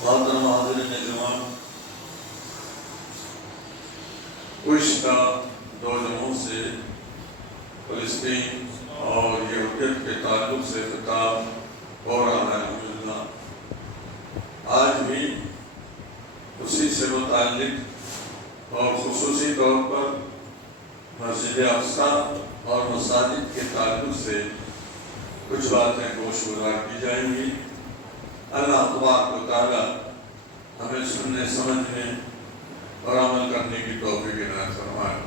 محترم حاضرین جماعت، گزشتہ 2 جمعوں سے فلسطین اور یہودیت کے تعلق سے خطاب ہو رہا ہے الحمدللہ۔ آج بھی اسی سے متعلق اور خصوصی طور پر مسجد اقصیٰ اور مساجد کے تعلق سے کچھ باتیں گوشگزار کی جائیں گی۔ اللہ تبارک و تعالی ہمیں سننے سمجھنے اور عمل کرنے کی توفیق عنایت فرمائے۔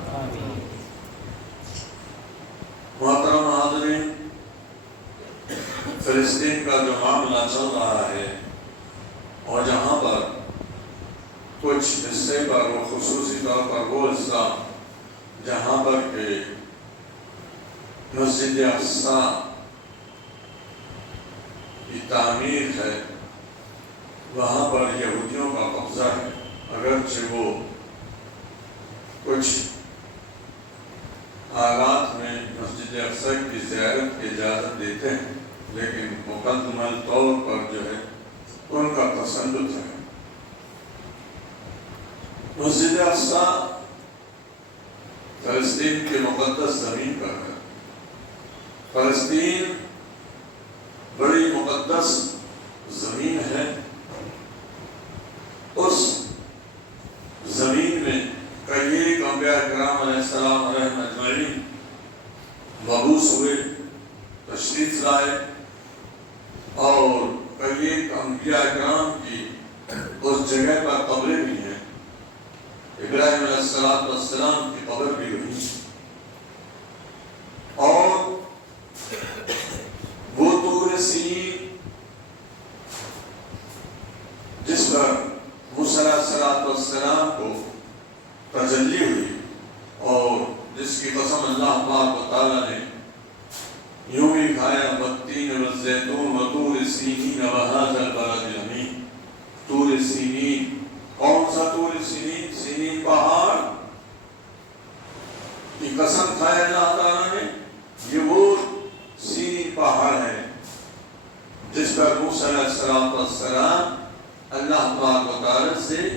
محترم حاضرین، فلسطین کا جو معاملہ چل رہا ہے اور جہاں پر کچھ حصے پر وہ خصوصی طور پر وہ حصہ جہاں پر کہ مسجد اقصیٰ کی تعمیر ہے، وہاں پر یہودیوں کا قبضہ ہے۔ اگرچہ وہ کچھ حالات میں مسجد اقصیٰ کی زیارت کی اجازت دیتے ہیں، لیکن مکمل طور پر جو ہے ان کا تسلط ہے۔ مسجد اقصیٰ فلسطین کی مقدس زمین پر ہے۔ فلسطین بڑی مقدس زمین ہے۔ اس زمین میں کئی انبیاء کرام علیہ السلام علیہم اجمعین مبعوث ہوئے، تشریف لائے، اور کئی انبیاء کرام کی اس جگہ پر قبریں بھی ہیں۔ ابراہیم علیہ السلام کی قبر بھی ہوئی، اور وہ طور سینین جس پر موسیٰ علیہ السلام کو تجلی ہوئی اور جس کی قسم اللہ تبارک و تعالیٰ نے یوں ہی کھایا، والتین والزیتون وطور سینین وہذا البلد الامین۔ طور سینین، کون سا طور سینین؟ سینین پہاڑ کی قسم کھایا اللہ تعالیٰ نے۔ یہ وہ سینین پہاڑ ہے جس پر موسیٰ علیہ السلام اللہ تبارک و تعالیٰ سے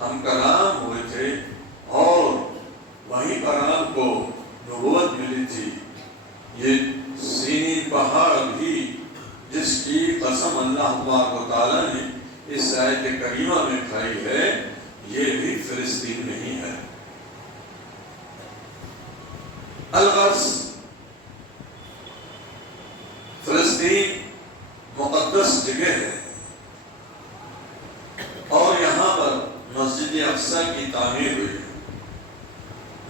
ہم کلام ہوئے تھے، اور وہیں پر آپ کو نبوت ملی تھی۔ یہ سینین پہاڑ بھی جس کی قسم اللہ تبارک و تعالیٰ نے اس آیت کریمہ میں کھائی ہے، یہ بھی فلسطین میں ہی ہے۔ الغرض، فلسطین مقدس جگہ ہے، اور یہاں پر مسجد اقصیٰ کی تعمیر ہوئی ہے۔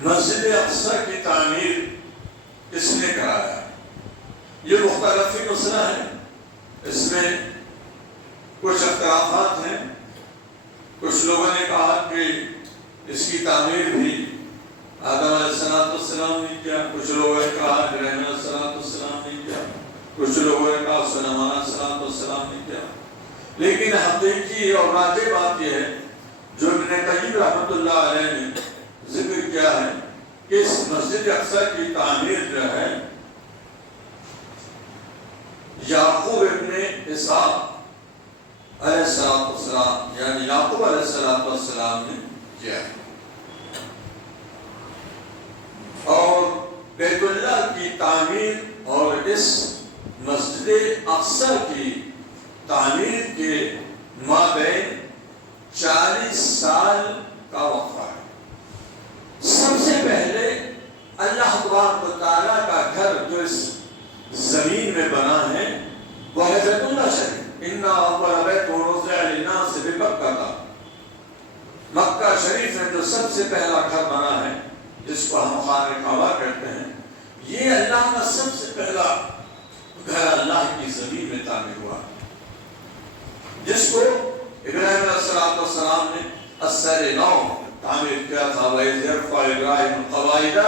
مسجد اقصیٰ کی تعمیر کس نے کرایا؟ یہ مختلف مسئلہ ہے، اس میں کچھ اختلافات ہیں۔ کچھ لوگوں نے کہا کہ اس کی تعمیر بھی آدم علیہ السلام نے کیا، کچھ لوگوں نے کہا ابراہیم علیہ السلام نے کیا، کچھ لوگوں نے کہا سلیمان علیہ السلام نے کیا۔ لیکن حقیقی اور راجح بات یہ ہے جو ابن قیم رحمۃ اللہ علیہ نے ذکر کیا ہے کہ اس مسجد اقصیٰ کی تعمیر جو ہے یعقوب ابن اسحاق علیہ السلام، یعنی یعقوب علیہ السلام نے کیا ہے، اور بیت اللہ کی تعمیر اور اس مسجد اقصیٰ کی تعمیر کے مابین 40 سال کا وقفہ ہے۔ سب سے پہلے اللہ تبارک و تعالیٰ کا گھر جو اس زمین میں بنا ہے وہ ہے بیت اللہ شریف۔ اِنَّا أَوَّلَ بَيْتٍ وُضِعَ لِلنَّاسِ بِبَکَّةَ، مکہ شریف میں جو سب سے پہلا گھر بنا ہے، جس کو ہم خانہ کعبہ کہتے ہیں، یہ اللہ کا سب سے پہلا گھر اللہ کی زمین میں تعمیر ہوا، جس کو ابراہیم علیہ السلام نے اثر نو تعمیر کیا تھا۔ وَإِذْ يَرْفَعُ إِبْرَاهِيمُ الْقَوَاعِدَ،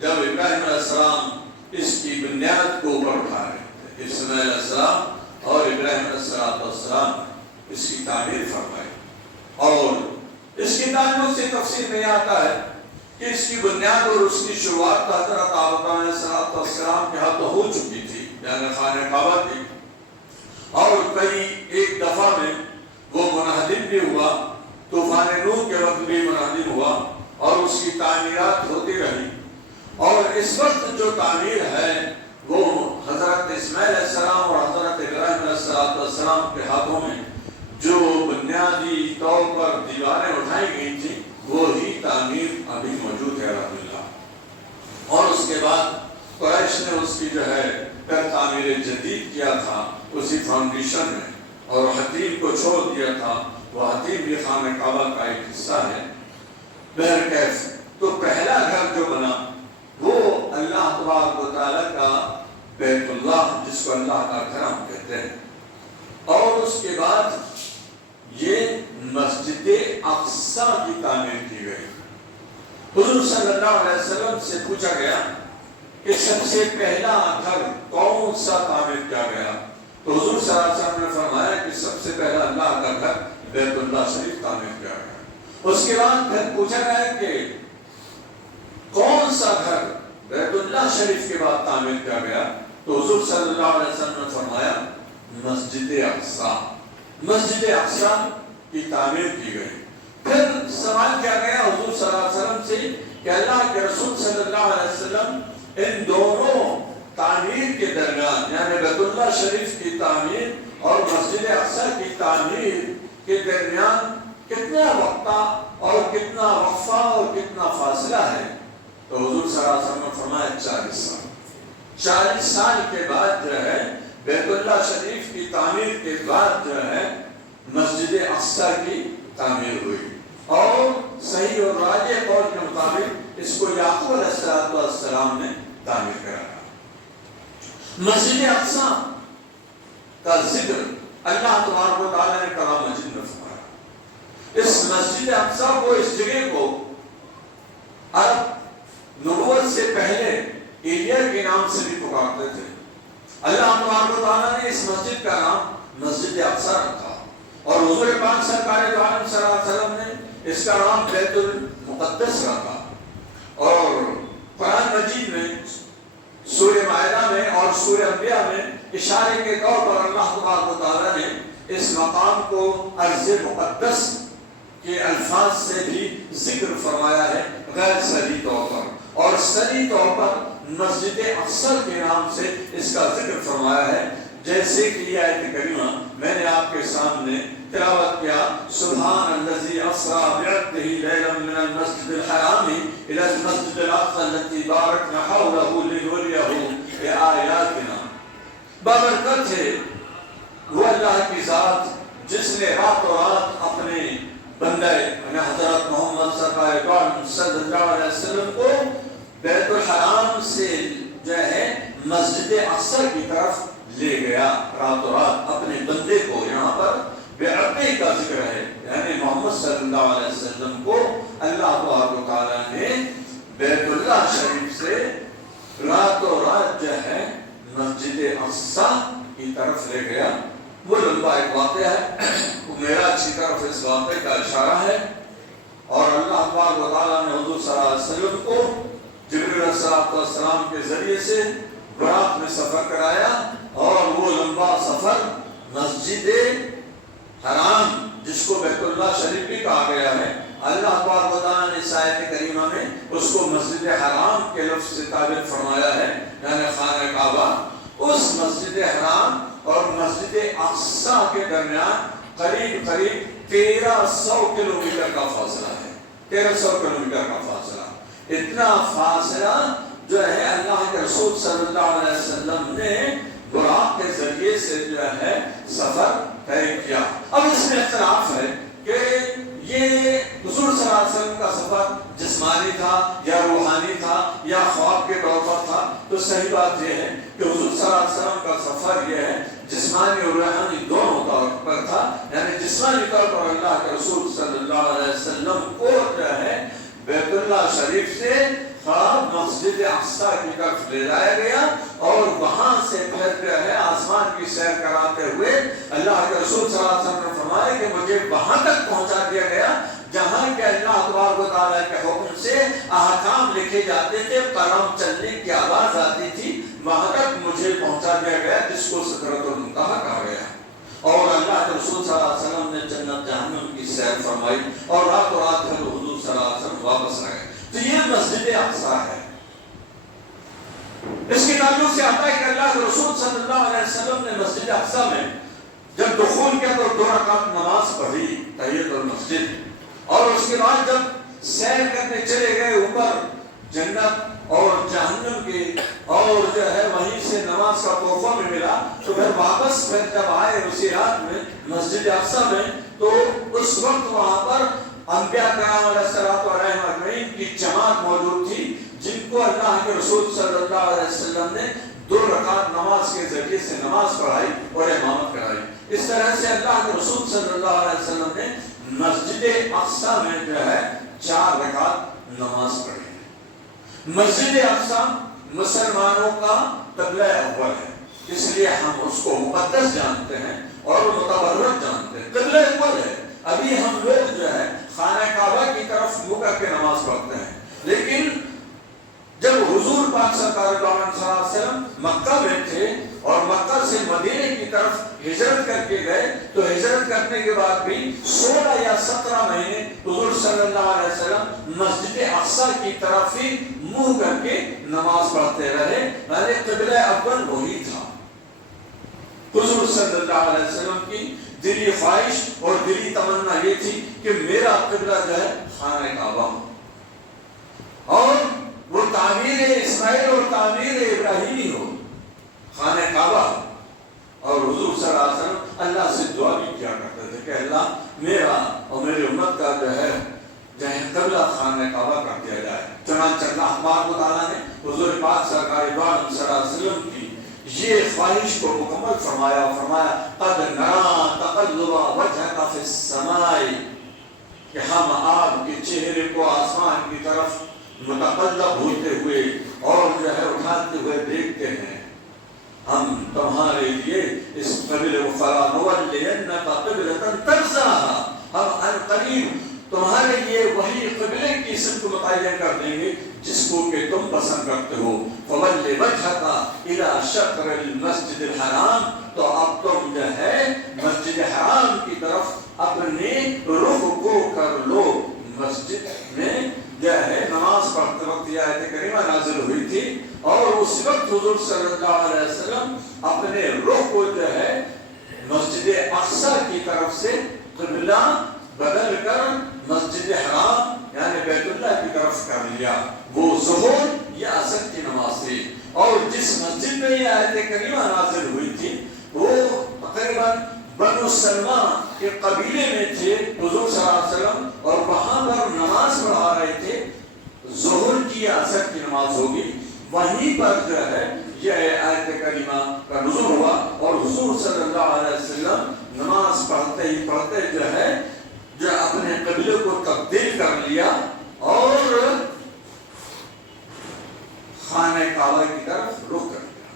جب ابراہیم علیہ السلام اس کی بنیاد کو اوپر اٹھا رہے تھے، اسماعیل علیہ السلام اور ابراہیم علیہ السلام اس کی تعمیر فرمائی۔ اور اس کی تعلق سے تفسیر میں آتا ہے کہ اس کی بنیاد اور اس کی شروعات حضرت آدم علیہ السلام کے ہاتھوں ہو چکی تھی، یعنی خانہ کعبہ کی، اور کئی ایک دفعہ میں وہ منہدم بھی ہوا، طوفان نوح کے وقت بھی منہدم ہوا اور اس کی تعمیرات ہوتی رہی، اور اس وقت جو تعمیر ہے وہ حضرت اسماعیل علیہ السلام اور حضرت ابراہیم علیہ السلام کے ہاتھوں میں جو بنیادی طور پر دیواریں اٹھائی گئی تھیں وہی تعمیر ابھی موجود ہے الحمدللہ۔ اور اس کے بعد قریش نے اس کی جو ہے پھر تعمیر جدید کیا تھا اسی فاؤنڈیشن میں، اور حتیم کو چھوڑ دیا تھا، وہ حتیم بھی خانہ کعبہ کا ایک حصہ ہے۔ بہرکیف تو پہلا گھر جو بنا وہ اللہ تبارک و تعالیٰ کا بیت اللہ، جس کو اللہ کا گھر ہم کہتے ہیں، اور اس کے بعد یہ مسجد اقصیٰ کی تعمیر کی گئی۔ حضور صلی اللہ علیہ وسلم سے پوچھا گیا کہ سب سے پہلا گھر کون سا تعمیر کیا گیا؟ تو حضور صلی اللہ علیہ وسلم نے فرمایا کہ سب سے پہلا اللہ کا گھر بیت اللہ شریف تعمیر کیا گیا۔ اس کے بعد پھر پوچھا گیا کہ کون سا گھر بیت اللہ شریف کے بعد تعمیر کیا گیا؟ تو حضور صلی اللہ علیہ وسلم نے فرمایا مسجد اقصیٰ، مسجد اقصیٰ کی تعمیر کی گئی۔ پھر سوال کیا گیا حضور صلی اللہ علیہ وسلم سے کہ اللہ کے رسول صلی اللہ علیہ وسلم ان دونوں تعمیر کے درمیان، یعنی بیت اللہ شریف کی تعمیر اور مسجد اقصیٰ کی تعمیر کے درمیان کتنا وقت اور کتنا وقفہ اور کتنا فاصلہ ہے؟ تو حضور صلی اللہ علیہ وسلم نے فرمایا 40 سال۔ 40 سال کے بعد جو ہے بیت اللہ شریف کی تعمیر کے بعد جو ہے مسجد اقصیٰ کی تعمیر ہوئی، اور صحیح اور راجح قول کے مطابق اس کو یعقوب علیہ السلام نے تعمیر کرایا۔ مسجد اقصیٰ کا ذکر اللہ تبارک و تعالیٰ نے کلام مجید میں فرمایا۔ اس مسجد اقصیٰ کو، اس جگہ کو عرب نبوت سے پہلے ایلیا کے نام سے بھی پکارتے تھے۔ اللہ تبارک و تعالیٰ نے اس مسجد کا نام مسجد اقصیٰ رکھا، اور حضور پاک سرکار دو عالم صلی اللہ علیہ وسلم نے اس کا نام بیت المقدس رکھا۔ اور قرآن مجید میں سورہ مائدہ میں اور سورہ انبیاء میں اشارے کے طور پر اللہ تبارک و تعالیٰ نے اس مقام کو ارض مقدس کے الفاظ سے بھی ذکر فرمایا ہے غیر صریح طور پر، اور صریح طور پر مسجد اقصیٰ کے نام سے اس کا ذکر فرمایا ہے، جیسے کہ یہ آیت کریمہ میں نے آپ کے سامنے تلاوت کیا، سبحان الذی اسری بعبدہ لیلا من المسجد الحرام الی المسجد الاقصی الذی بارکنا حولہ لنریہ من آیاتنا۔ بابرکت ہے وہ اللہ کی ذات جس نے رات و رات اپنے بندے حضرت محمد صلی اللہ علیہ وسلم کو بیت الحرام سے جو ہے مسجد اقصیٰ کی طرف لے گیا، رات و رات اپنے بندے کو۔ یہاں پر بعبدہ کا ذکر ہے، یعنی محمد صلی اللہ علیہ وسلم کو اللہ تبارک و تعالیٰ نے بیت اللہ شریف سے رات و رات جو ہے مسجد اقصیٰ کی طرف لے گیا۔ وہ لمبا ایک واقعہ ہے، وہ معراج کی طرف اس واقعے کا اشارہ ہے، اور اللہ تبارک و تعالیٰ نے حضور صلی اللہ علیہ وسلم کو جبریل علیہ السلام کے ذریعے سے براق میں سفر کرایا، اور وہ لمبا سفر مسجد حرام جس کو بیت اللہ شریف بھی کہا گیا ہے، اللہ تبارک و تعالیٰ نے اس آیت کریمہ میں اس کو مسجد حرام کے لفظ سے تعبیر فرمایا ہے، یعنی خانہ کعبہ۔ اس مسجد حرام اور مسجد اقصیٰ کے درمیان قریب 1300 کلومیٹر کا فاصلہ ہے، 1300 کلومیٹر کا فاصلہ۔ اتنا فاصلہ جو ہے اللہ کے رسول صلی اللہ علیہ وسلم نے براق کے ذریعے سے جو ہے سفر طے کیا۔ اب اس میں اختلاف ہے کہ یہ حضور صلی اللہ علیہ وسلم کا سفر جسمانی تھا یا روحانی تھا یا خواب کے طور پر تھا، تو صحیح بات یہ ہے کہ حضور صلی اللہ علیہ وسلم کا سفر یہ ہے جسمانی اور روحانی دونوں طور پر تھا، یعنی جسمانی طور پر اللہ کے رسول صلی اللہ علیہ وسلم کو جو ہے بیت اللہ شریف سے مسجد اقصیٰ کی طرف لے جایا گیا، اور وہاں سے پھر جو ہے آسمان کی سیر کراتے ہوئے اللہ کے رسول صلی اللہ علیہ وسلم نے فرمایا کہ مجھے وہاں تک پہنچا دیا گیا جہاں کہ اللہ تبارک و تعالیٰ کے حکم سے احکام لکھے جاتے تھے، قلم چلنے کی آواز آتی تھی، وہاں تک مجھے پہنچا دیا گیا جس کو سدرۃ المنتہیٰ کہا گیا۔ اور اللہ کے رسول صلی اللہ علیہ وسلم نے جنت فرمائی اور راتوں رات پھر حضور صلی اللہ علیہ وسلم واپس آ گئے. تو یہ مسجد اقصیٰ ہے. اس کے تعلق سے آتا ہے کہ اللہ کے رسول صلی اللہ علیہ وسلم نے مسجد اقصیٰ میں جب دخول کیا تو 2 رکعت نماز پڑھی تحیۃ المسجد, اور اس کے بعد جب سیر کرنے چلے گئے اوپر جنت اور جہنم کے, اور جو ہے وہیں سے نماز کا تحفہ بھی ملا, تو پھر واپس پھر جب آئے اسی رات میں مسجد اقصیٰ میں, تو اس وقت وہاں پر انبیاء کرام علیہ الصلوۃ والسلام کی جماعت موجود تھی جن کو اللہ کے رسول صلی اللہ علیہ وسلم نے 2 رکعت نماز کے ذریعے سے نماز پڑھائی اور امامت کرائی. اس طرح سے اللہ کے رسول صلی اللہ علیہ وسلم نے مسجد اقصیٰ میں جو ہے 4 رکعت نماز پڑھی. مسجد اقصیٰ مسلمانوں کا قبلہ اول ہے, اس لیے ہم اس کو مقدس جانتے ہیں اور متبرک جانتے ہیں. قبلہ اول ہے. ابھی ہم لوگ جو ہے خانہ کعبہ کی طرف منہ کر کے نماز پڑھتے ہیں, لیکن جب حضور پاک سرکار صلی اللہ علیہ وسلم مکہ میں تھے اور مکہ سے مدینے کی طرف ہجرت کر کے گئے, تو ہجرت کرنے کے بعد بھی 16 یا 17 مہینے حضور صلی اللہ علیہ وسلم مسجد اقصیٰ کی طرف ہی منہ کر کے نماز پڑھتے رہے. یعنی قبلہ اول وہی تھا. حضور صلی اللہ علیہ وسلم کی دلی خواہش اور دلی تمنا یہ تھی کہ میرا قبلہ جو ہے خانہ کعبہ ہو, اور وہ تعمیر اسماعیل اور تعمیر ابراہیمی ہو, خانہ کعبہ. اور حضور صلی اللہ علیہ وسلم اللہ سے دعا بھی کیا کرتے تھے کہ اللہ میرا اور میری امت کا جو ہے قبلہ خانہ کعبہ کر دیا جائے. چنانچہ اللہ تبارک و تعالیٰ نے حضور پاک سرکار صلی اللہ علیہ وسلم کی یہ خواہش کو مکمل فرمایا قد نرا تقلب وجهك في السماء, کہ ہم آپ کے چہرے کو آسمان کی طرف متقلب ہوتے ہوئے اور جو ہے اٹھاتے ہوئے دیکھتے ہیں. ہم تمہارے لیے اس قبلے کو فلا نولینک قبلۃ ترضاها, ہم ان قریب تمہارے لیے وہی قبلے کی سمت متعین کر دیں گے جس کو کہ تم پسند کرتے ہو. فول وجهك الى شطر المسجد الحرام, تو اب تم جو ہے مسجد حرام کی طرف اپنے رخ کو کر لو. مسجد میں جو ہے نماز پڑھتے وقت یہ آیت کریمہ نازل ہوئی تھی, اور اس وقت حضور صلی اللہ علیہ وسلم اپنے رخ کو جو ہے مسجد اقصیٰ کی طرف سے قبلہ بدل کر مسجد حرام یعنی بیت اللہ کی طرف کر لیا. وہ ظہر یا عصر کی نماز تھی, اور جس مسجد میں یہ آیت کریمہ نازل ہوئی تھی وہ تقریباً بنو سلمہ کے قبیلے میں تھے حضور صلی اللہ علیہ وسلم, اور وہاں پر نماز پڑھا رہے تھے. ظہر کی یا عصر کی نماز ہوگی, وہیں پر جو ہے یہ آیت کریمہ کا نزول ہوا, اور حضور صلی اللہ علیہ وسلم نماز پڑھتے ہی پڑھتے جو ہے جو اپنے قبلے کو تبدیل کر لیا اور خانہ کعبہ کی طرف رخ کر دیا.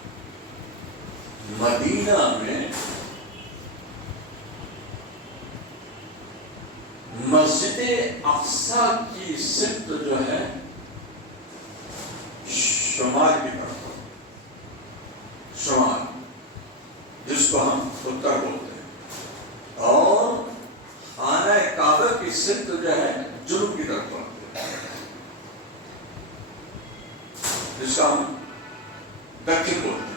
مدینہ میں مسجد اقصیٰ کی سمت جو ہے شمال کی طرف, شمال جس کو ہم اتر بولتے ہیں, اور خانہ کعبہ کی سمت جو ہے جنوب کی طرف بولتے ہیں جس کا ہم دکن بولتے ہیں.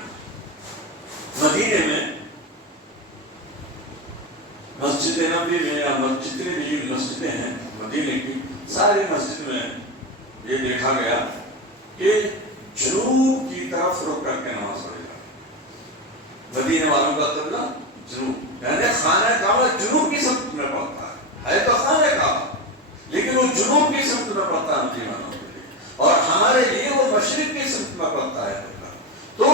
مدینے میں مسجد نبی میں یا جتنی بھی مسجدیں ہیں مدینے کی, ساری مسجد میں یہ دیکھا گیا کہ جنوب کی طرف رخ کر کے نماز پڑھی جاتی. مدینے والوں کا قبلہ جنوب, یعنی خانہ کعبہ جنوب کی سمت میں پڑتا ہے تو خانہ کعبہ, لیکن وہ جنوب کی سمت میں پڑتا ہے مدینے والوں کے لیے, اور ہمارے لیے وہ مشرق کی سمت میں پڑتا ہے. تو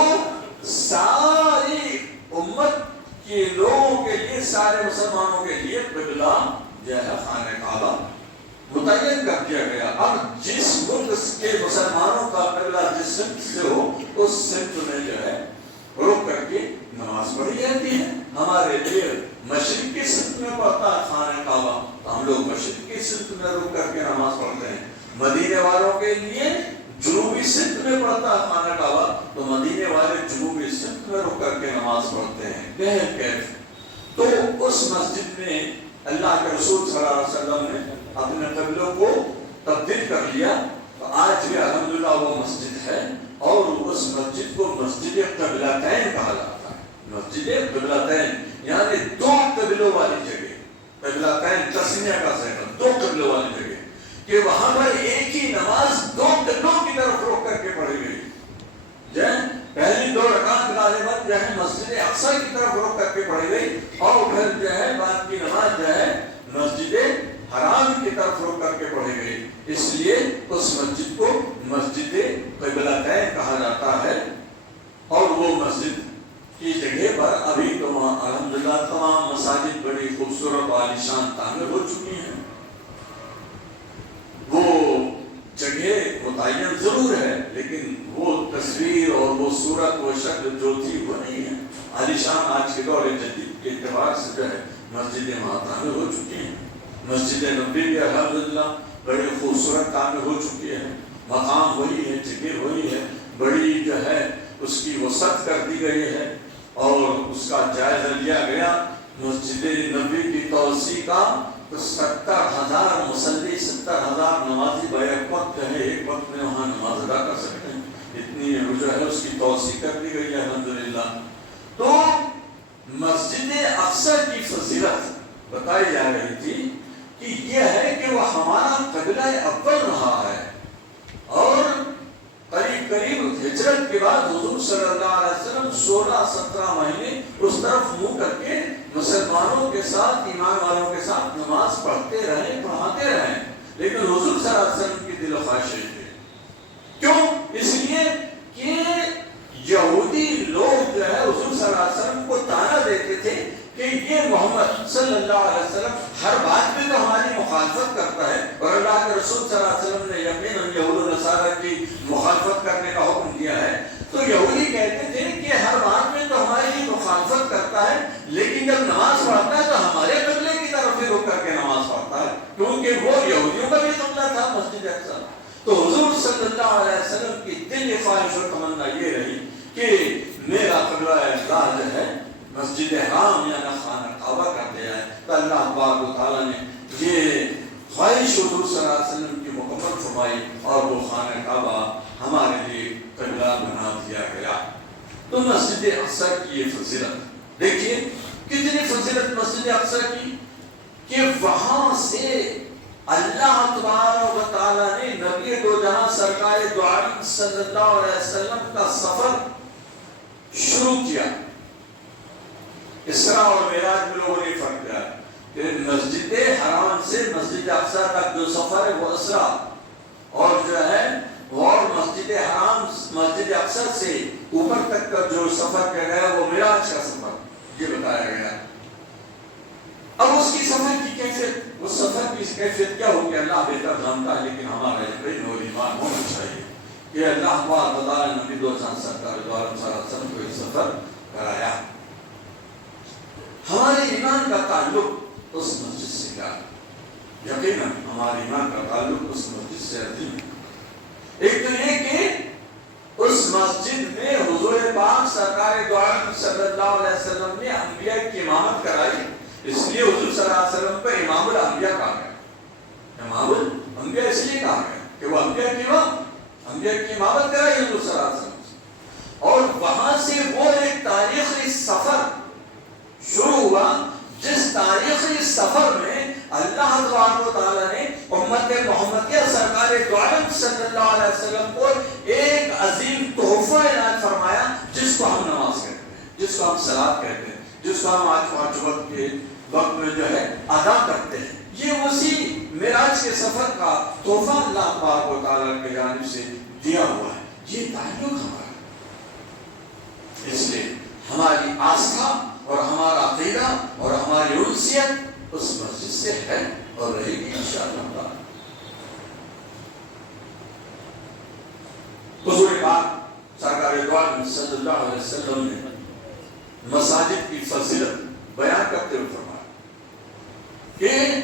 ساری امت کے لوگوں کے لیے, سارے مسلمانوں کے لیے قبلہ جو ہے خانہ کعبہ متعین کر دیا گیا. اب جس ملک کے مسلمانوں کا قبلہ جس سمت سے ہو اس سمت میں جو ہے رخ کر کے نماز پڑھی جاتی ہے. ہمارے لیے مشرق کی سمت میں پڑتا ہے خانہ کعبہ, تو ہم لوگ مشرق کی سمت میں رخ کر کے نماز پڑھتے ہیں. مدینے والوں کے لیے جنوبی سمت میں پڑتا ہے خانہ کعبہ, تو مدینے والے جنوبی سمت میں رخ کر کے نماز پڑھتے ہیں. تو اس مسجد میں اللہ کے رسول صلی اللہ علیہ وسلم نے اپنے قبلوں کو تبدیل کر لیا، تو آج بھی الحمدللہ وہ مسجد ہے، اور اس مسجد کو مسجد قبلتین کہا جاتا ہے۔ مسجد قبلتین یعنی دو قبلوں والی جگہ، قبلتین تسنیہ کا صیغہ، دو قبلوں والی جگہ، کہ وہاں پر ایک ہی نماز دو قبلوں کی طرف رخ کر کے پڑھی گئی۔ پہلی 2 رکعت غالباً جو ہے مسجد اقصی کی طرف رخ کر کے پڑھی گئی، اور پھر جو ہے بعد کی نماز جو ہے مسجد حرام کی طرف رخ کر کے پڑھی گئی، اس لیے اس مسجد کو مسجد قبلتین کہا جاتا ہے۔ اور وہ مسجد کی جگہ پر ابھی تو وہاں الحمدللہ تمام مساجد بڑی خوبصورت و عالیشان تعمیر ہو چکی ہیں۔ وہ جگہ متعین ضرور ہے، لیکن وہ تصویر اور وہ صورت و شکل جو تھی وہ نہیں ہے۔ عالیشان آج کے دور جدید کے اعتبار سے جو ہے مسجدیں وہاں تعمیر ہو چکی ہیں۔ مسجد نبوی بھی الحمدللہ بڑی خوبصورت تعمیر ہو چکی ہے، مقام وہی ہے، جگہ وہی ہے، بڑی جو ہے اس کی وسعت کر دی گئی ہے، اور اس کا جائزہ لیا گیا۔ مسجد نبوی کی توسیع کا 70,000 مصلی، 70,000 نمازی بیک وقت ہے، ایک وقت میں وہاں نماز ادا کر سکتے ہیں، اتنی جو ہے اس کی توسیع کر دی گئی ہے الحمدللہ۔ تو مسجد اقصی کی فضیلت بتائی جا رہی تھی کہ یہ ہے کہ وہ ہمارا قبلہ اول رہا ہے، اور قریب ہجرت کے بعد حضور صلی اللہ علیہ وسلم 16-17 مہینے اس طرف منہ کر کے مسلمانوں کے ساتھ، ایمان والوں کے ساتھ نماز پڑھتے رہے، پڑھاتے رہے، لیکن حضور صلی اللہ علیہ وسلم کی دل و خواہشیں تھے۔ کیوں؟ اس لیے کہ یہودی لوگ جو ہے حضور صلی اللہ علیہ وسلم کو طعنہ دیتے تھے کہ یہ محمد صلی اللہ علیہ وسلم ہر بات میں تو ہماری مخالفت کرتا ہے، اور اللہ کے رسول صلی اللہ علیہ وسلم نے یقیناً یہود و نصارہ کی مخالفت کرنے کا حکم دیا ہے۔ تو یہودی کہتے تھے کہ ہر بات میں تو ہماری مخالفت کرتا ہے، لیکن جب نماز پڑھتا ہے تو ہمارے قبلے کی طرف سے رک کر کے نماز پڑھتا ہے، کیونکہ وہ یہودیوں کا بھی قبلہ تھا مسجد اقصی۔ تو حضور صلی اللہ علیہ وسلم کی دلی خواہش و تمنا یہ رہی کہ میرا قبلہ اعتدال جو ہے مسجد حرام یا خانہ کعبہ کر دیا ہے۔ تو اللہ تبارک و تعالیٰ نے یہ خواہش حضور صلی اللہ علیہ وسلم کی مکمل فرمائی، اور وہ خانہ کعبہ ہمارے لیے قبلہ بنا دیا گیا۔ تو مسجد اقصی کی یہ فضیلت دیکھیے، کتنی فضیلت مسجد اقصی کی، کہ وہاں سے اللہ تبارک و تعالیٰ نے نبی دو جہاں سرکار دو عالم صلی اللہ علیہ وسلم کا سفر شروع کیا۔ اسراء اور معراج میں لوگوں نے فرق کیا کہ مسجد حرام سے مسجد اقصی تک جو سفر ہے وہ اسراء، اور جو ہے اور مسجد حرام مسجد اقصی سے اوپر تک کا جو سفر کیا گیا وہ معراج کا سفر، یہ بتایا گیا۔ اب اس کی سفر کی کیفیت، اس سفر کی کیفیت کیا ہوگی اللہ بہتر جانتا ہے، لیکن ہمارا یقین اور ایمان ہونا چاہیے کہ اللہ تعالیٰ نے نبی دو جہاں سرکار دو عالم صلی اللہ علیہ وسلم کو یہ سفر کرایا۔ ہمارے ایمان کا تعلق اس مسجد سے کیا ہے؟ یقیناً ہمارے ایمان کا تعلق اس مسجد سے عظیم ہے۔ ایک تو یہ کہ اس مسجد میں حضور پاک سرکار دو عالم صلی اللہ علیہ وسلم نے انبیاء کی امامت کرائی، اس لیے حضور صلی اللہ علیہ وسلم کو امام الانبیاء کہا گیا۔ امام الانبیاء اس لیے کہا گیا کہ وہ انبیاء کی امامت کرائی حضور صلی اللہ علیہ وسلم، اور وہاں سے وہ ایک تاریخی سفر شروع ہوا جس تاریخی سفر میں اللہ تبارک و تعالیٰ نے امت محمدیہ سرکار دو عالم صلی اللہ علیہ وسلم کو ایک عظیم تحفہ عنایت فرمایا، جس کو ہم نماز کہتے ہیں، جس کو ہم صلاۃ کہتے ہیں، جس کو ہم آج 5 وقت کے وقت میں جو ہے ادا کرتے ہیں۔ یہ اسی معراج کے سفر کا تحفہ اللہ تبارک و تعالیٰ کی جانب سے دیا ہوا ہے، یہ تعلق ہمارا، اس لیے ہماری آستھا اور ہمارا عقیدہ اور ہماری انسیت اس مسجد سے ہے اور رہے گی انشاءاللہ۔ حضور پاک سرکار دو عالم صلی اللہ علیہ وسلم نے مساجد کی فضیلت بیان کرتے ہوئے فرمایا کہ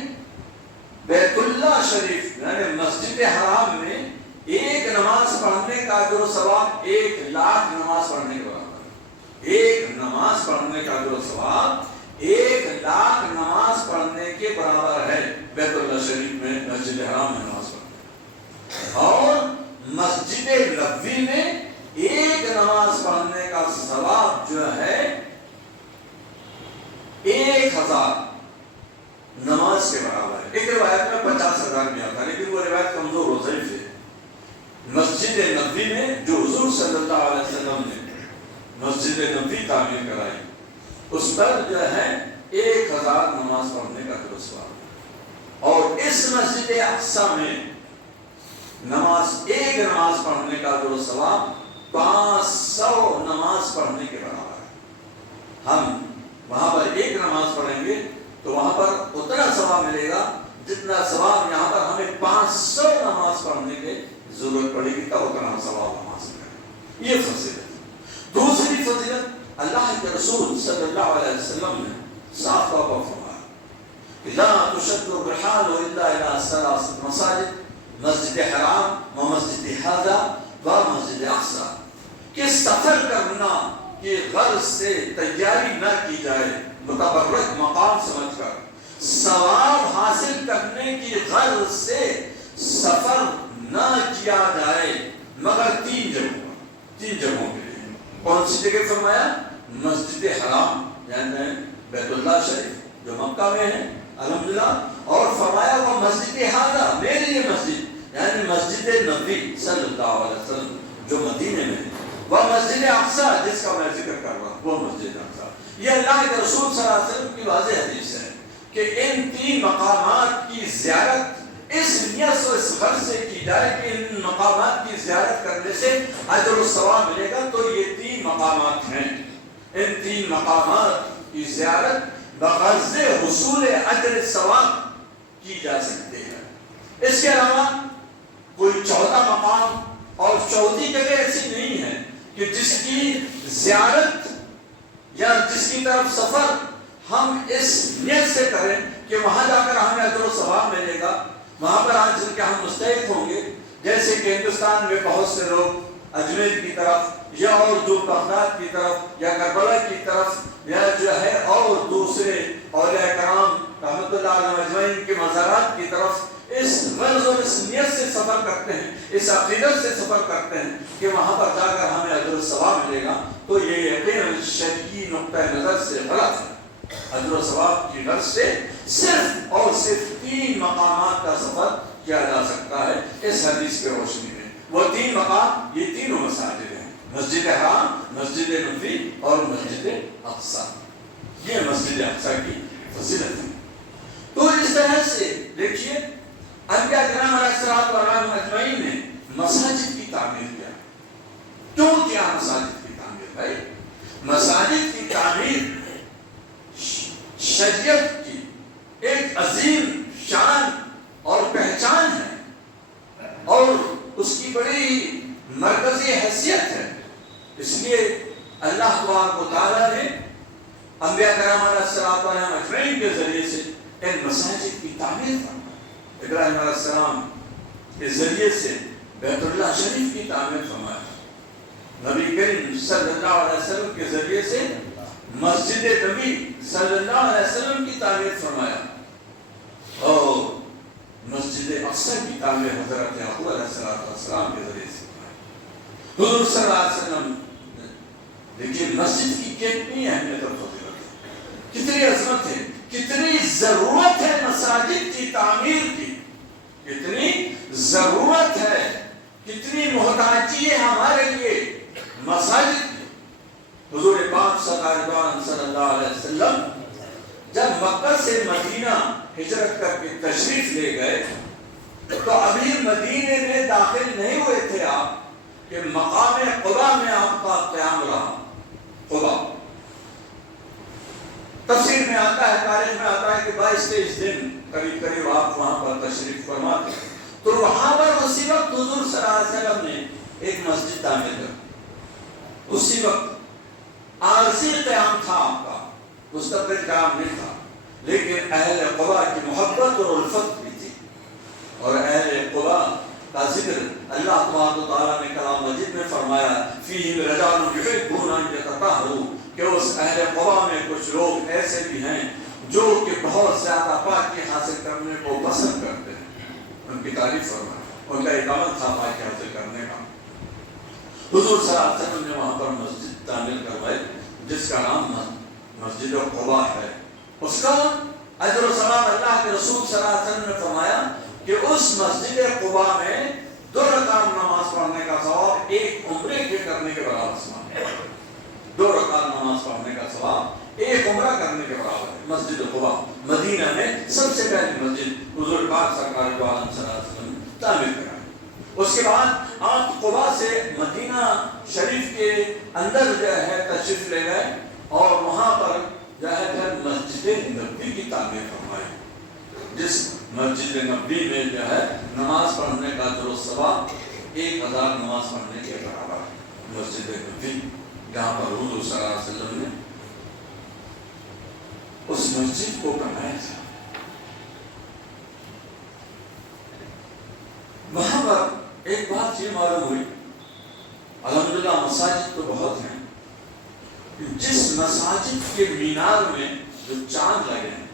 بیت اللہ شریف یعنی مسجد حرام میں ایک نماز پڑھنے کا اجر و ثواب 1,00,000 نماز پڑھنے کے برابر۔ ایک نماز پڑھنے کا اجر و ثواب 1,00,000 نماز پڑھنے کے اللہ شریف میں مسجد حرام میں نماز پڑھتے ہیں، اور مسجد نبوی میں ایک نماز پڑھنے کا ثواب جو ہے 1000 نماز کے برابر ہے۔ ایک روایت میں 50,000 بھی آتا ہے، لیکن وہ روایت کمزور و ضعیف ہے۔ مسجد نبوی میں جو حضور صلی اللہ علیہ وسلم نے مسجد نبوی تعمیر کرائی، اس پر جو ہے 1000 نماز پڑھنے کا درست ثواب ہے، اور اس مسجد اقصی میں ایک نماز پڑھنے کا درست ثواب 500 نماز پڑھنے کے برابر ہے۔ ہم وہاں پر ایک نماز پڑھیں گے تو وہاں پر اتنا ثواب ملے گا جتنا ثواب یہاں پر ہمیں 500 نماز پڑھنے کی ضرورت پڑے گی، تب اتنا ثواب ہم حاصل کریں گے۔ یہ فضیلت۔ دوسری فضیلت اللہ کے رسول صلی اللہ علیہ وسلم نے صاف طور پر فرمایا کہ لا تشد الرحال الا الى 3 مساجد، مسجد حرام و مسجد ھذا و مسجد اقصی، کہ سفر کرنا کی غرض سے تیاری نہ کی جائے متبرک مقام سمجھ کر، ثواب حاصل کرنے کی غرض سے سفر نہ کیا جائے مگر 3 جگہوں کے لیے۔ کون سی جگہ فرمایا؟ مسجد حرام یعنی بیت اللہ شریف جو مکہ میں ہے الحمدللہ، اور فرمایا وہ مسجد ھذا میرے لیے مسجد یعنی مسجد نبوی صلی اللہ علیہ وسلم جو مدینے میں ہے، وہ مسجد اقصی جس کا میں ذکر کر رہا ہوں وہ مسجد اقصی۔ یہ اللہ کے رسول صلی اللہ علیہ وسلم کی واضح حدیث ہے کہ ان 3 مقامات کی زیارت اس نیت و اس غرض سے کی جائے کہ ان مقامات کی زیارت کرنے سے اجر و ثواب ملے گا، تو یہ 3 مقامات ہیں۔ ان 3 مقامات کی زیارت بغرض حصول اجر ثواب کی جا سکتی ہے۔ اس کے علاوہ کوئی 14 مقام اور 14 جگہ ایسی نہیں ہے کہ جس کی زیارت یا جس کی طرف سفر ہم اس نیت سے کریں کہ وہاں جا کر ہمیں اجر و ثواب ملے گا، وہاں پر آج جن کے ہم مستحق ہوں گے۔ جیسے کہ ہندوستان میں بہت سے لوگ اجمیر کی طرف یا اور جو بغداد کی طرف یا کربلا کی طرف یا جو ہے اور دوسرے اولیاء کرام رحمۃ اللہ علیہ اجمعین کے مزارات کی طرف اس غرض اور اس نیت سے سفر کرتے ہیں، اس عقیدت سے سفر کرتے ہیں کہ وہاں پر جا کر ہمیں اجر و ثواب ملے گا، تو یہ یقیناً شرعی نقطہ نظر سے غلط ہے۔ اجر و ثواب کی غرض سے صرف اور صرف 3 مقامات کا سفر کیا جا سکتا ہے اس حدیث کی روشنی میں۔ وہ 3 مقام یہ تینوں مساجد ہیں، مسجد حرام، مسجد نبوی اور مسجد اقصی۔ یہ مسجد اقصی کی فضیلت ہے۔ تو اس طرح سے دیکھیے انبیاء کرام علیہ الصلوۃ والسلام اجمعین نے مساجد کی تعمیر کیا۔ کیوں کیا مساجد کی تعمیر؟ بھائی مساجد کی تعمیر شریعت کی ایک عظیم شان اور پہچان ہے اور اس کی بڑی مرکزی حیثیت ہے۔ اس لیے اللہ تبارک و تعالیٰ نے انبیاء کرام علیہ الصلوۃ والسلام اجمعین کے ذریعے سے ان مساجد کی تعمیر فرمائی۔ ابراہیم علیہ السلام کے ذریعے سے بیت اللہ شریف کی تعمیر فرمایا، نبی کریم صلی اللہ علیہ وسلم کے ذریعے سے مسجد نبی صلی اللہ علیہ وسلم کی تعمیر فرمایا، اور مسجد اقصی کی تعمیر حضرت یعقوب علیہ السلام کے ذریعے سے فرمایا۔ حضور صلی اللہ علیہ وسلم دیکھیے مسجد کی کتنی اہمیت اور فضیلت ہے، کتنی عظمت ہے، کتنی ضرورت ہے مساجد کی تعمیر کی، کتنی ضرورت ہے، کتنی محتاجی ہے ہمارے لیے مساجد کی۔ حضور پاک صلی اللہ علیہ وسلم جب مکہ سے مدینہ ہجرت کر کے تشریف لے گئے تو ابھی مدینے میں داخل نہیں ہوئے تھے آپ کہ مقام قبا میں آپ کا قیام رہا۔ قبا تفسیر میں آتا ہے، تاریخ میں آتا ہے کہ 22-23 دن قریب آپ وہاں پر تشریف فرما تھے۔ تو وہاں پر اسی وقت حضور صلی اللہ علیہ وسلم نے ایک مسجد تعمیر کر، اسی وقت عارضی قیام تھا آپ کا، مستقبل قیام نہیں تھا، لیکن اہل قبا کی محبت اور الفت بھی تھی، اور اہل قبا کا ذکر اللہ تبارک و تعالیٰ نے کلام مجید میں فرمایا فیہم رجال یحبون ان یتطہروا، کہ اس اہل قبا میں کچھ لوگ ایسے بھی ہیں جو کہ بہت زیادہ پاکی حاصل کرنے کو پسند کرتے ہیں، ان کی تعریف فرمائے، ان کا اقامت تھا پاکی حاصل کرنے کا۔ حضور صلی اللہ علیہ وسلم نے وہاں پر مسجد تعمیر کروائی جس کا نام مسجد قباء ہے۔ اس کا اجر و ثواب اللہ کے رسول صلی اللہ علیہ وسلم نے فرمایا کہ اس مسجد قباء میں 2 رکعت نماز پڑھنے کا ثواب ایک عمرے کے کرنے کے برابر ہے۔ 2 رکعت نماز پڑھنے کا ثواب ایک عمرہ کرنے کے برابر ہے۔ مسجد قباء مدینہ میں سب سے پہلی مسجد حضور پاک سرکار دو عالم صلی اللہ علیہ وسلم نے تعمیر کرائی۔ اس کے بعد آپ قباء سے مدینہ شریف کے اندر جو ہے تشریف لے گئے اور وہاں پر جو ہے پھر مسجد نبوی کی تعمیر فرمائی، جس مسجد نبوی میں جو ہے نماز پڑھنے کا اجر و ثواب 1000 نماز پڑھنے کے برابر ہے۔ مسجد نبوی جہاں پر حضور صلی اللہ علیہ وسلم نے اس مسجد کو بنایا تھا، وہاں پر ایک بات یہ معلوم ہوئی، الحمدللہ مساجد تو بہت ہیں، جس مساجد کے مینار میں جو چاند لگے ہیں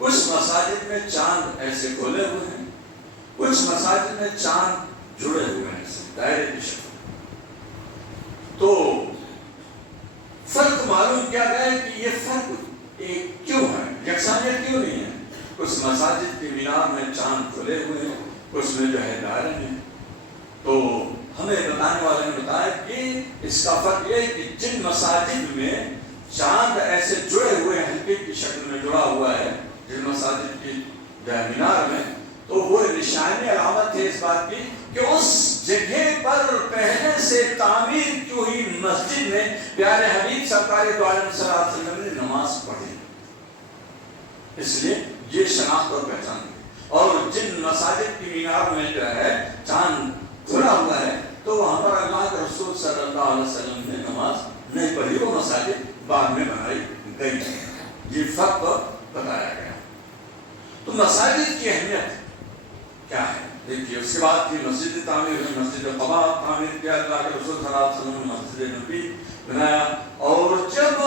اس مساجد میں چاند ایسے کھولے ہوئے ہیں، کچھ مساجد میں چاند جڑے ہوئے ہیں دائرے کی شکل۔ تو فرق معلوم کیا گیا کہ یہ فرق کیوں ہے، یکسانیت کیوں نہیں ہے؟ کچھ مساجد کے مینار میں چاند کھلے ہوئے ہیں، کچھ میں جو ہے دائرے ہیں۔ تو ہمیں بتانے والے نے بتایا کہ اس کا فرق یہ ہے کہ جن مساجد میں چاند ایسے جڑے ہوئے ہیں، ہلکے کی شکل میں جڑا ہوا ہے جن مساجد کی مینار میں، تو وہ نشانی علامت ہے اس بات کی کہ اس جگہ پر پہلے سے تعمیر کی ہوئی مسجد میں پیارے حبیب سرکار دو عالم صلی اللہ علیہ وسلم نے نماز پڑھی، اس لیے یہ شناخت اور پہچان ہے۔ اور جن مساجد کی مینار میں جو ہے چاند کھلا ہوا ہے تو وہاں پر اللہ کے رسول صلی اللہ علیہ وسلم نے نماز نہیں پڑھی، وہ مساجد بعد میں بنائی گئی، یہ فرق بتایا گیا۔ تو مساجد کی اہمیت کیا ہے دیکھیے، اس کے بعد کی مسجد تعمیر ہوئی، مسجد قباء تعمیر کیا، اللہ کے رسول صلی اللہ علیہ وسلم نے مسجد نبی بنایا۔ اور جب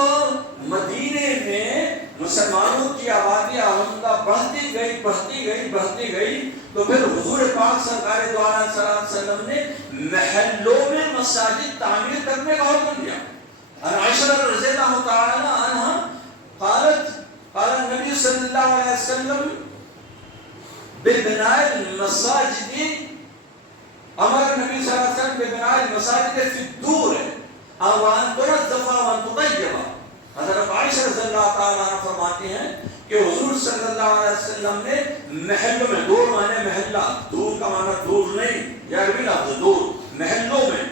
مدینے میں مسلمانوں کی آبادی الحمدللہ بڑھتی گئی تو پھر حضور پاک سرکار دو عالم صلی اللہ علیہ وسلم نے محلوں میں مساجد تعمیر کرنے کا حکم دیا۔ عائشہ رضی اللہ تعالی عنہا قالت قال النبی صلی اللہ علیہ وسلم ببناء المساجد، امر النبی صلی اللہ علیہ وسلم ببناء المساجد فی الدور وان تنظف وان تطیب۔ حضرت عائشہ رضی اللہ تعالی عنہ فرماتی ہیں کہ حضور صلی اللہ علیہ وسلم نے محلوں میں، دور مانے محلہ، دور کا معنی دور نہیں، یہ عربی لفظ دور، محلوں میں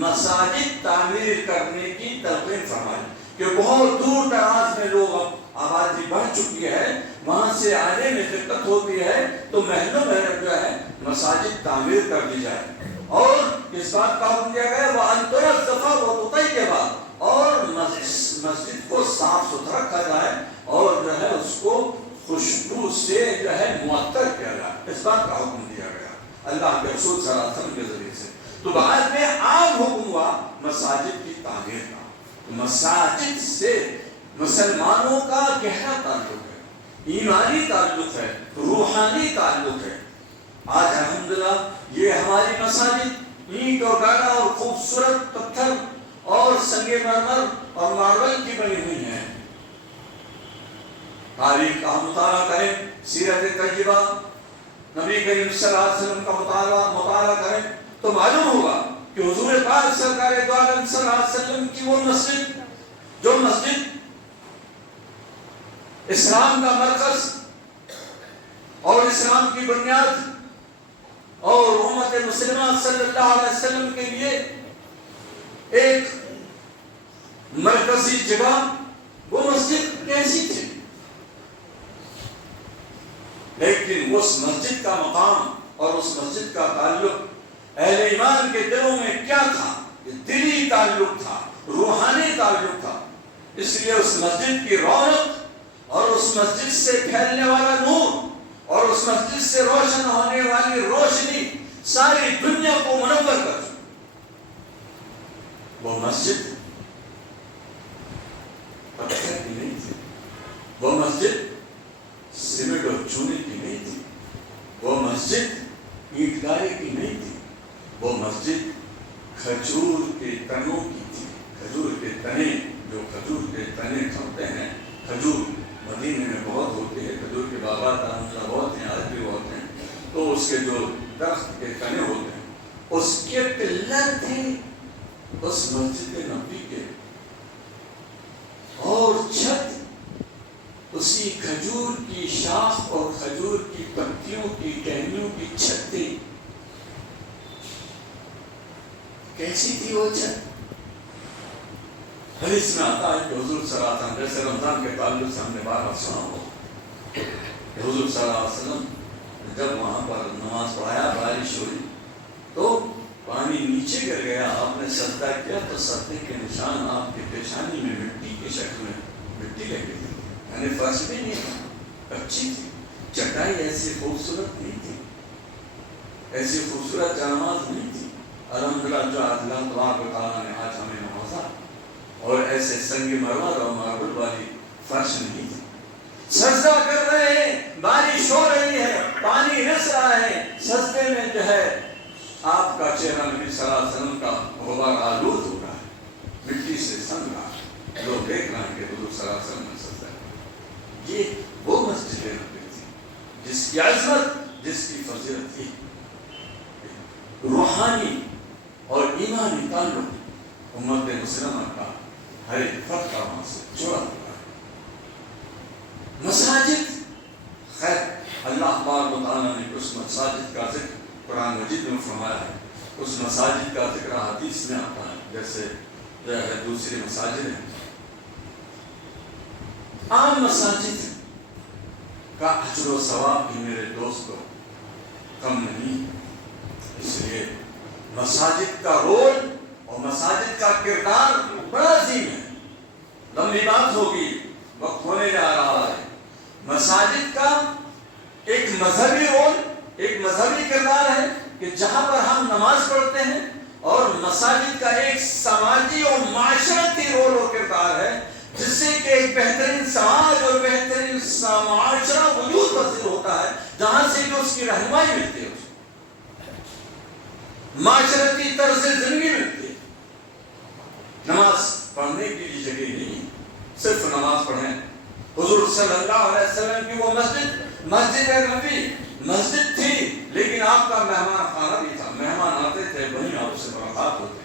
مساجد تعمیر کرنے کی تلقین فرمائی کہ بہت دور دراز میں لوگ آبادی بڑھ چکی ہے، وہاں سے آنے میں دقت ہوتی ہے، تو محلوں میں جو ہے مساجد تعمیر کر دی جائے۔ اور اس بات کا حکم دیا گیا وَأَن تُنَظَّفَ وَتُطَيَّبَ، اور مسجد کو صاف ستھرا رکھا جائے اور جو ہے اس کو خوشبو سے جو ہے معطر کیا جائے، اس بات کا حکم دیا گیا اللہ کے رسول صلی اللہ علیہ وسلم کے ذریعے سے۔ تو بعد میں عام حکم ہوا مساجد کی تعمیر کا۔ مساجد سے مسلمانوں کا گہرا تعلق ہے، ایمانی تعلق ہے، روحانی تعلق ہے۔ آج الحمدللہ یہ ہماری مساجد اینٹ اور گاڑا اور خوبصورت پتھر اور سنگ مرمر اور ماربل کی بنی ہوئی ہیں۔ تاریخ کا مطالعہ کریں، سیرت طیبہ نبی کریم صلی اللہ علیہ وسلم کا مطالعہ کریں تو معلوم ہوگا کہ حضور پاک سرکار دو عالم صلی اللہ علیہ وسلم کی وہ مسجد، جو مسجد اسلام کا مرکز اور اسلام کی بنیاد اور امت مسلمہ صلی اللہ علیہ وسلم کے لیے ایک مرکزی جگہ، وہ مسجد کیسی تھی؟ لیکن اس مسجد کا مقام اور اس مسجد کا تعلق اہل ایمان کے دلوں میں کیا تھا؟ دلی تعلق تھا، روحانی تعلق تھا۔ اس لیے اس مسجد کی رونق اور اس مسجد سے پھیلنے والا نور اور اس مسجد سے روشن ہونے والی روشنی ساری دنیا کو منور کر چکی۔ وہ مسجد پتھر کی نہیں تھی، وہ مسجد سیمنٹ اور چونے کی نہیں تھی، وہ مسجد اینٹ گارے کی نہیں تھی، وہ مسجد کھجور کے تنوں کی تھی۔ کھجور کے تنے، جو کھجور کے تنے کھاتے ہیں، کھجور مدینے میں بہت ہوتے ہیں، کھجور کے باغات الحمدللہ بہت ہیں، آج بھی بہت ہیں، تو اس کے جو درخت کے تنے ہوتے ہیں اس کے پلر تھے اس مسجد نبوی کے، اور چھت اسی کھجور کی شاخ اور کھجور کی پتیوں کی ٹہنیوں کی چھت تھی۔ کیسی تھی وہ چھت؟ حدیث میں آتا ہے کہ حضور صلی اللہ علیہ وسلم، جیسے رمضان کے تعلق سے ہم نے بار سنا ہو کہ حضور صلی اللہ علیہ وسلم جب وہاں پر نماز پڑھایا، بارش ہوئی تو پانی نیچے گر گیا، آپ نے سجدہ کیا تو سجدے کے نشان آپ کی پیشانی میں مٹی کی شکل میں مٹی لگی تھی، یعنی فرش بھی نہیں تھا، اچھی تھی، چٹائی ایسی خوبصورت نہیں تھی، ایسی خوبصورت جانماز نہیں تھی۔ الحمدللہ جو اللہ تبارک و تعالیٰ نے آج ہمیں نوازا، اور ایسے سنگ مرمر اور ماربل والی فرش نہیں تھی۔ سجدہ کر رہے ہیں، بارش ہو رہی ہے، پانی رس رہا ہے، سجدے میں جو ہے آپ کا چہرہ نبی صلی اللہ علیہ وسلم کا غبار آلود ہو رہا ہے، مٹی سے سن رہا ہے، لوگ دیکھ رہے ہیں کہ حضور صلی اللہ علیہ وسلم نے سجدہ کیا۔ یہ وہ مسجد نبوی تھی جس کی عظمت، جس کی فضیلت تھی، روحانی اور ایمانی تعلق امت مسلمہ کا ہر ایک فرد کا وہاں سے جڑا ہوا ہے۔ مساجد، خیر اللہ تبارک و تعالیٰ نے اس مساجد کا ذکر قرآن مجید میں فرمایا ہے، اس مساجد کا ذکر حدیث میں آتا ہے، جیسے جو ہے دوسری مساجد ہیں، عام مساجد کا اجر و ثواب بھی میرے دوستو کم نہیں۔ اس لیے مساجد کا رول اور مساجد کا کردار بڑا عظیم ہے۔ لمبی بات ہوگی، وقت ہونے جا رہا ہے۔ مساجد کا ایک مذہبی رول، ایک مذہبی کردار ہے کہ جہاں پر ہم نماز پڑھتے ہیں، اور مساجد کا ایک سماجی اور معاشرتی رول اور کردار ہے جس سے کہ ایک بہترین سماج اور بہترین معاشرہ وجود حاصل ہوتا ہے، جہاں سے کہ اس کی رہنمائی ملتی ہے، معاشرتی طرز زندگی ملتی ہے۔ نماز پڑھنے کے لیے جگہ نہیں، صرف نماز پڑھیں۔ حضور صلی اللہ علیہ وسلم کی وہ مسجد نبوی مسجد تھی، لیکن آپ کا مہمان خانہ بھی تھا، مہمان آتے تھے وہیں آپ سے ملاقات ہوتی۔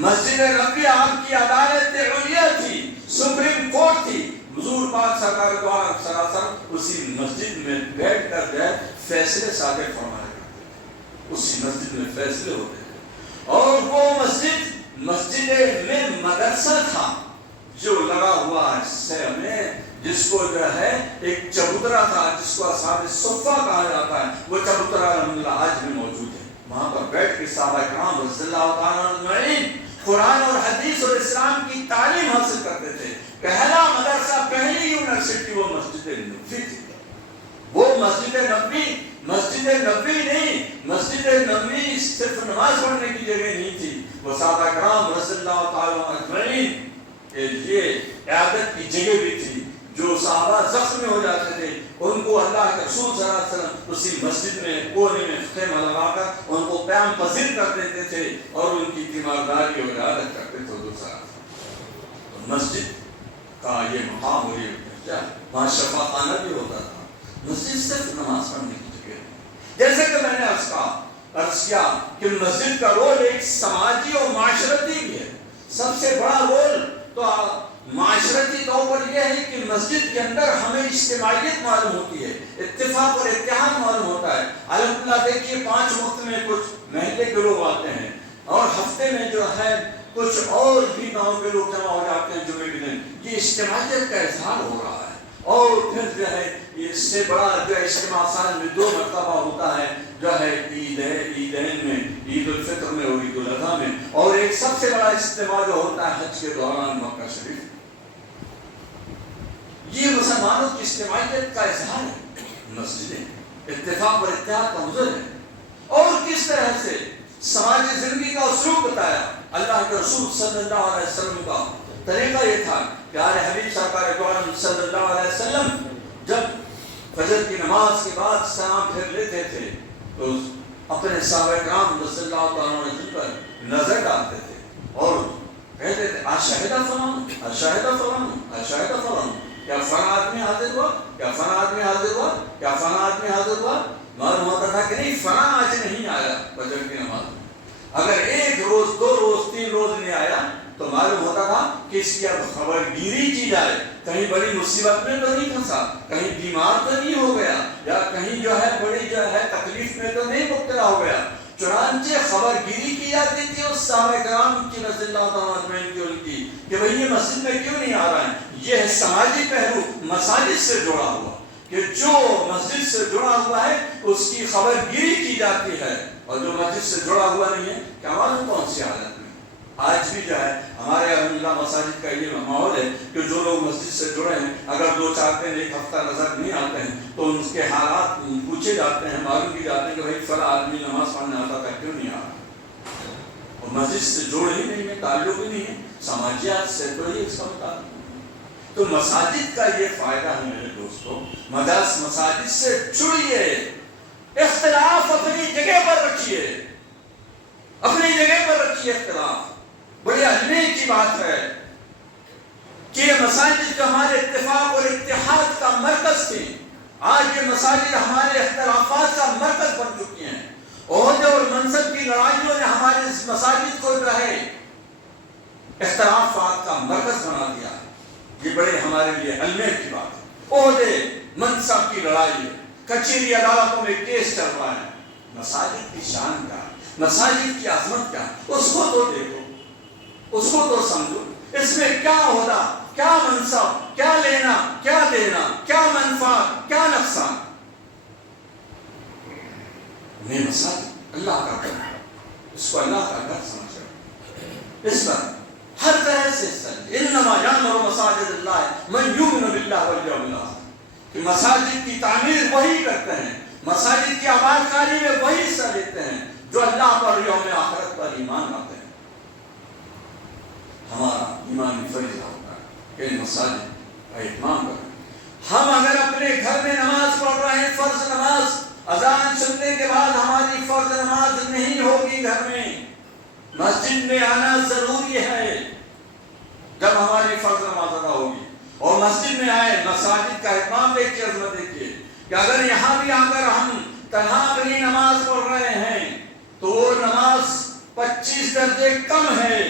مسجد نبوی آپ کی عدالت علیہ تھی، سپریم کورٹ تھی۔ حضور پاک سرکار دو عالم صلی اللہ علیہ وسلم اسی مسجد میں بیٹھ کر جو ہے فیصلے صادر فرمایا کرتے تھے، اسی مسجد میں فیصلے ہوتے تھے۔ اور وہ مسجد میں مدرسہ تھا جو لگا ہوا ہے میں، جس کو جو ہے ایک چبوترا تھا، جس کو اصحاب صفہ کہا جاتا ہے، وہ چبوترا الحمدللہ آج بھی موجود ہے۔ وہاں پر بیٹھ کے صحابہ کرام رضی اللہ تعالیٰ اجمعین قرآن اور حدیث اور اسلام کی تعلیم حاصل کرتے تھے۔ پہلا مدرسہ، پہلی یونیورسٹی وہ مسجد نبوی تھی۔ وہ مسجد نبوی نہیں، مسجد نبوی صرف نماز پڑھنے کی جگہ نہیں تھی، وہ صحابہ کرام رضی اللہ تعالیٰ اجمعین کے لیے عیادت کی جگہ بھی تھی۔ جو صحابہ زخمی ہو جاتے تھے ان کو اللہ کے رسول صلی اللہ علیہ وسلم اسی مسجد میں کونے میں خیمہ لگا کر ان کو قیام پذیر کر دیتے تھے اور ان کی تیمارداری اور عیادت کرتے تھے حضور صلی اللہ علیہ وسلم۔ مسجد کا یہ مقام اور یہ درجہ، وہاں شفا خانہ بھی ہوتا تھا۔ مسجد صرف نماز پڑھنے کی جگہ ہے۔ جیسے کہ میں نے عرض کیا کہ مسجد کا رول ایک سماجی اور معاشرتی بھی ہے۔ سب سے بڑا رول تو معاشرتی طور پر یہ ہے کہ مسجد کے اندر ہمیں اجتماعیت معلوم ہوتی ہے، اتفاق اور اتحاد معلوم ہوتا ہے۔ الحمدللہ دیکھیے 5 وقت میں کچھ محلے کے لوگ آتے ہیں، اور ہفتے میں جو ہے کچھ اور بھی گاؤں کے لوگ جمع ہو جاتے ہیں جمعے کے دن۔ یہ اجتماعیت کا اظہار ہو رہا ہے۔ اور پھر جو ہے اس سے بڑا جو اجتماع سال میں 2 مرتبہ ہوتا ہے، جو ہے عیدین میں، عید الفطر میں اور عید الاضحیٰ میں، اور ایک سب سے بڑا اجتماع جو ہوتا ہے حج کے دوران مکہ شریف۔ یہ مسلمانوں کی اجتماعیت کا اظہار ہے، مسجدیں اتفاق اور اتحاد کا مظہر ہے۔ اور کس طرح سے سماجی زندگی کا اسلوب بتایا۔ اللہ کے رسول صلی اللہ علیہ وسلم کا طریقہ یہ تھا کہ حبیب سرکار دو عالم صلی اللہ علیہ وسلم جب فجر کی نماز کے بعد سلام پھیر لیتے تھے تو اپنے صحابہ کرام رضی اللہ تعالیٰ عنہ پر نظر ڈالتے تھے اور کہتے تھے اشہد فلان اشہد فلان اشہد فلان، کیا فلاں آدمی حاضر ہوا، کیا فلاں آدمی حاضر ہوا، کیا فلاں آدمی حاضر ہوا؟ معلوم ہوتا تھا کہ نہیں فلاں آج نہیں آیا فجر کی نماز میں۔ اگر ایک روز، دو روز، تین روز نہیں آیا تو معلوم ہوتا تھا کہ اس کی اب خبر گیری کی جائے، کہیں بڑی مصیبت میں تو نہیں پھنسا، کہیں بیمار تو نہیں ہو گیا، یا کہیں جو ہے بڑی جو ہے تکلیف میں تو نہیں مبتلا ہو گیا۔ چنانچہ خبر گیری کی جاتی تھی اس صحابہ کرام کی رضی اللہ تعالیٰ عنہ کی ان کی کہ بھئی یہ مسجد میں کیوں نہیں آ رہا ہے۔ یہ ہے سماجی پہلو مساجد سے جڑا ہوا کہ جو مسجد سے جڑا ہوا ہے اس کی خبر گیری کی جاتی ہے، اور جو مسجد سے جڑا ہوا نہیں ہے کیا معلوم کون سی حالت میں۔ آج بھی جو ہے ہمارے الحمدللہ مساجد کا یہ ماحول ہے کہ جو لوگ مسجد سے جڑے ہیں اگر 2-4 دن ایک ہفتہ نظر نہیں آتے ہیں تو ان کے حالات پوچھے جاتے ہیں، معلوم کی جاتے ہیں کہ بھائی فلاں آدمی نماز پڑھنے آتا تھا کیوں نہیں آ رہا، اور مسجد سے جوڑ ہی نہیں ہے، تعلق ہی نہیں ہے، سماجیات سے تو ہی اس کا مطابق۔ تو مساجد کا یہ فائدہ ہے میرے دوستوں، مساجد سے جڑیے، اختلاف اپنی جگہ پر رکھیے، اپنی جگہ پر رکھیے اختلاف۔ بڑی علمی کی بات ہے کہ یہ مساجد جو ہمارے اتفاق اور اتحاد کا مرکز تھی، آج یہ مساجد ہمارے اختلافات کا مرکز بن چکی ہیں۔ عہدے اور منصب کی لڑائیوں نے ہمارے اس مساجد کو جو ہے اختلافات کا مرکز بنا دیا ہے۔ یہ بڑے ہمارے لیے علمی کی بات ہے۔ عہدے منصب کی لڑائی ہے، کچہری عدالتوں میں کیس چل رہا ہے۔ مساجد کی شان کیا، مساجد کی عظمت کیا، اس کو تو دیکھو، اس کو تو سمجھو، اس میں کیا عہدہ، کیا منصب، کیا لینا، کیا دینا، کیا منفعت، کیا نقصان۔ میں مساجد اللہ کا گھر، اس کو اللہ کا گھر سمجھ رہا، اس پر ہر طرح سے انما یعمر مساجد اللہ من یؤمن باللہ والیوم الآخر، کہ مساجد کی تعمیر وہی کرتے ہیں، مساجد کی آباد کاری میں وہی حصہ لیتے ہیں جو اللہ پر، یوم آخرت پر ایمان لاتے ہیں۔ ہمارا ایمانی فریضہ ہوتا ہے کہ مساجد کا اہتمام کریں۔ ہم اگر اپنے گھر میں نماز پڑھ رہے ہیں، فرض نماز، اذان سننے کے بعد ہماری فرض نماز نہیں ہوگی گھر میں، مسجد میں آنا ضروری ہے جب ہماری فرض نماز ادا ہوگی، اور مسجد میں آئے، مساجد کا اہتمام دیکھیے، عظمت دیکھیے کہ اگر یہاں بھی آ کر ہم تنہا اپنی نماز پڑھ رہے ہیں تو وہ نماز 25 درجے کم ہے،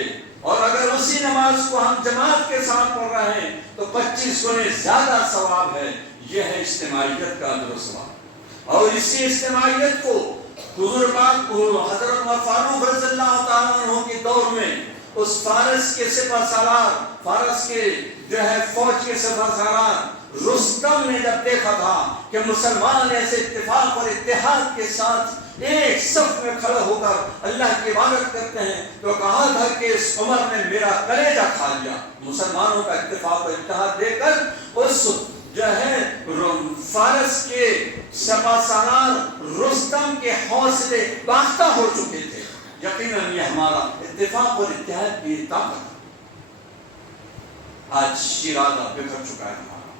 اور اگر اسی نماز کو ہم جماعت کے ساتھ پڑھ رہے ہیں تو 25 گنے زیادہ ثواب ہے۔ یہ ہے اجتماعیت کا اجر و ثواب، اور اسی اجتماعیت کو حضور پاک حضرت عمر فاروق رضی اللہ تعالیٰ عنہ کے دور میں اس فارس کے سپہ سالار، فارس کے جو ہے فوج کے سپہ سالار رستم نے جب دیکھا تھا کہ مسلمان ایسے اتفاق اور اتحاد کے ساتھ ایک صف میں کھڑے ہو کر اللہ کی عبادت کرتے ہیں، تو کہا تھا کہ اس عمر نے میرا کلیجہ کھا لیا۔ مسلمانوں کا اتفاق اور اتحاد دے کر اس جو ہے فارس کے سپہ سالار رستم کے حوصلے باختہ ہو چکے تھے۔ یقیناً یہ ہمارا اتفاق اور اتحاد کی طاقت ہے۔ آج ارادہ بکھر چکا ہے ہمارا،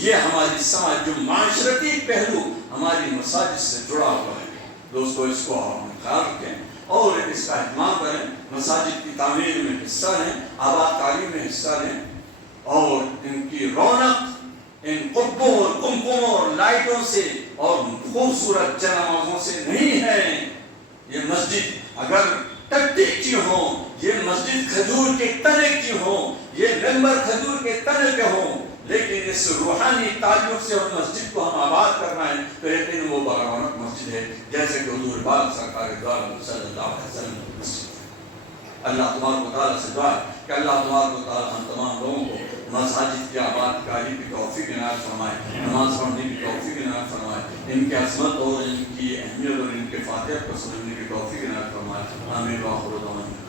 یہ ہماری سماج جو معاشرتی پہلو ہماری مساجد سے جڑا ہوا ہے۔ دوستو اس کو ہم خیال رکھیں اور اس کا اہتمام کریں، مساجد کی تعمیر میں حصہ لیں، آباد کاری میں حصہ لیں، اور ان کی رونق ان قبوں اور کمکموں اور لائٹوں سے اور خوبصورت جنازوں سے نہیں ہے۔ یہ مسجد اگر ٹٹی کی ہو، یہ مسجد کھجور کے تنے کی ہو، یہ ممبر کھجور کے تنے کے ہوں، لیکن اس روحانی تعلق سے اس مسجد کو ہم آباد کرنا ہے تو یقین وہ برونق مسجد ہے، جیسے کہ حضور پاک سرکار دو عالم صلی اللہ علیہ وسلم کی مسجد ہے۔ اللہ تبارک و تعالیٰ سے دعا ہے کہ اللہ تبارک و تعالیٰ ہم تمام لوگوں کو مساجد کی آباد کاری کی توفیق عنایت فرمائے، نماز پڑھنے کی توفیق عنایت فرمائے، ان کی عظمت اور ان کی اہمیت اور ان کے فاتحت کو سمجھنے کی توفیق عنایت فرمائے۔ آمین و آخر دعوانا